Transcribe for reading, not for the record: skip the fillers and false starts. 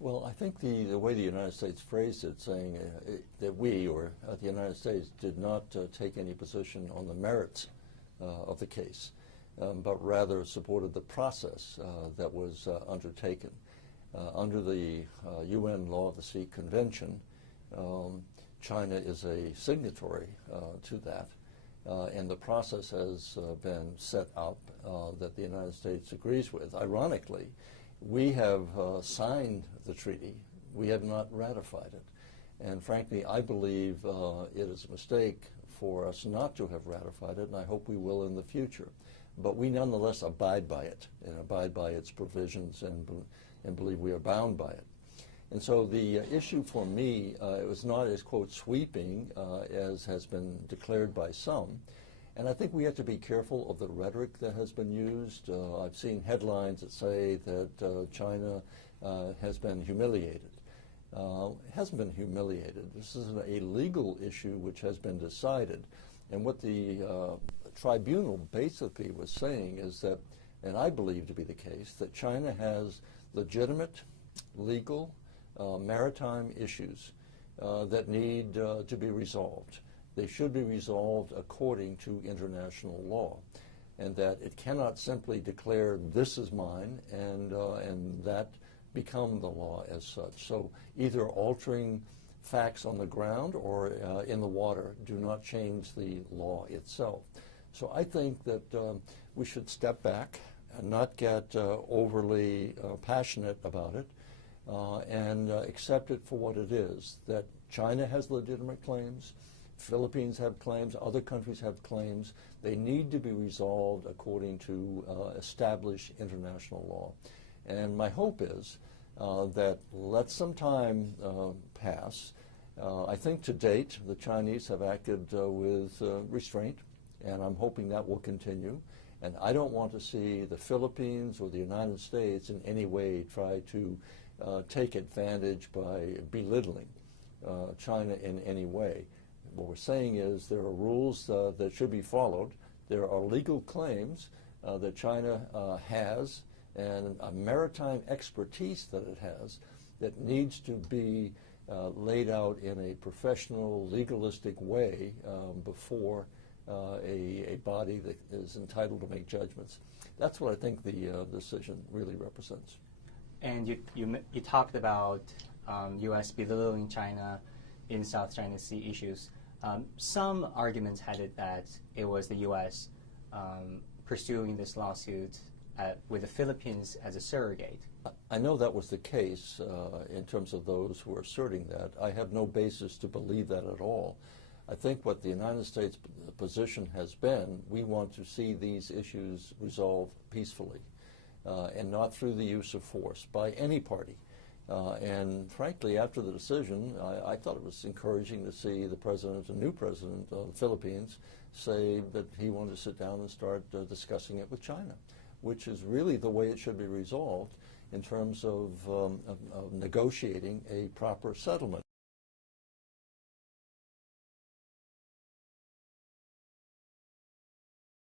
Well, I think the way the United States phrased it, saying that we, or the United States, did not take any position on the merits of the case, but rather supported the process that was undertaken. Under the UN Law of the Sea Convention, China is a signatory to that, and the process has been set up that the United States agrees with. Ironically, we have signed the treaty. We have not ratified it. And frankly, I believe it is a mistake for us not to have ratified it, and I hope we will in the future. But we nonetheless abide by it and abide by its provisions and believe we are bound by it. And so the issue for me, it was not as, quote, sweeping as has been declared by some. And I think we have to be careful of the rhetoric that has been used. I've seen headlines that say that China has been humiliated. It hasn't been humiliated. This is a legal issue which has been decided. And what the tribunal basically was saying is that, and I believe to be the case, that China has legitimate, legal, maritime issues that need to be resolved. They should be resolved according to international law, and that it cannot simply declare this is mine and that become the law as such. So either altering facts on the ground or in the water do not change the law itself. So I think that we should step back and not get overly passionate about it and accept it for what it is, that China has legitimate claims, Philippines have claims, other countries have claims. They need to be resolved according to established international law. And my hope is that let some time pass. I think to date the Chinese have acted with restraint, and I'm hoping that will continue. And I don't want to see the Philippines or the United States in any way try to take advantage by belittling China in any way. What we're saying is there are rules that should be followed. There are legal claims that China has and a maritime expertise that it has that needs to be laid out in a professional, legalistic way before a body that is entitled to make judgments. That's what I think the decision really represents. And you talked about U.S. belittling China in South China Sea issues. Some arguments had it that it was the U.S. Pursuing this lawsuit with the Philippines as a surrogate. I know that was the case in terms of those who are asserting that. I have no basis to believe that at all. I think what the United States position has been, we want to see these issues resolved peacefully and not through the use of force by any party. And frankly, after the decision, I thought it was encouraging to see the president, the new president of the Philippines, say that he wanted to sit down and start discussing it with China, which is really the way it should be resolved in terms of negotiating a proper settlement.